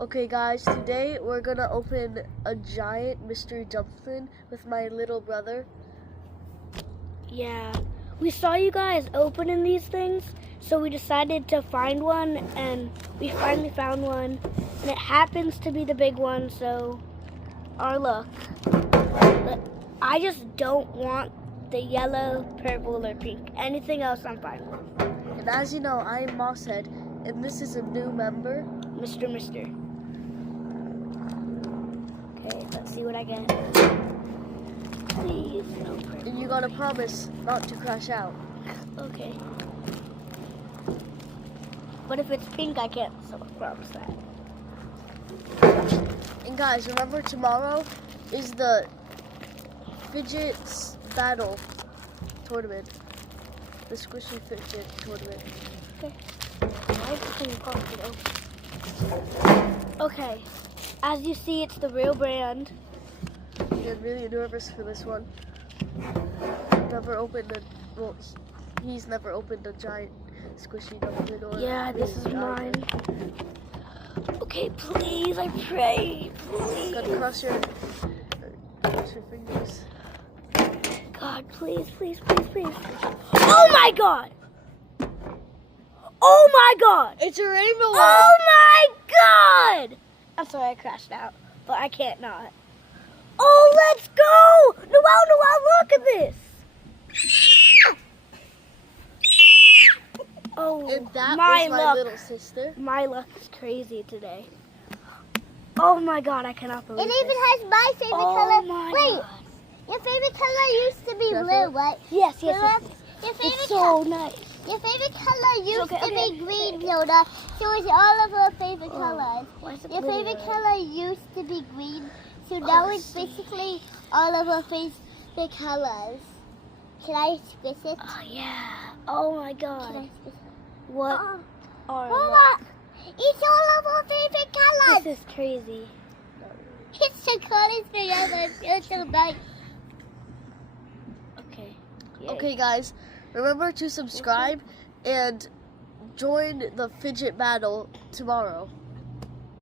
Okay guys, today we're gonna open a giant mystery dumpling with my little brother. Yeah, we saw you guys opening these things, so we decided to find one, and we finally found one, and it happens to be the big one, so our luck. But I just don't want the yellow, purple, or pink. Anything else I'm fine with. And as you know, I am Mosshead, and this is a new member. Mister. Okay, let's see what I get. Please, no purple. And you gotta promise not to crash out. Okay. But if it's pink, I can't promise that. And guys, remember tomorrow is the fidgets battle tournament. The squishy fidget tournament. Okay. Okay. As you see, it's the real brand. I'm really nervous for this one. Never opened a, well, he's never opened a giant squishy dumpling or Yeah, this is mine. Okay, please, I pray, please. Gotta cross your fingers. God, please. Oh my God! Oh my God! It's a rainbow one! Oh my God! I'm sorry I crashed out, but I can't not. Oh, let's go! Noelle, look at this! Oh, And that my was my luck. little sister. My luck is crazy today. Oh my God, I cannot believe It even has my favorite color. Wait, your favorite color used to be blue, right? Yes. Your It's favorite so nice. Your favorite color used Okay. to be green, Yoda. So it's all of our favorite colors. Why is it Your blue favorite there? color used to be green, so now it's sweet. basically all of our favorite colors. Can I squish it? Oh yeah. Oh my Can God. I squish it? What Oh, are Mama, it's all of our favorite colors. This is crazy. It's the colors forever. It feels so nice. Okay. Okay guys, remember to subscribe and join the fidget battle tomorrow.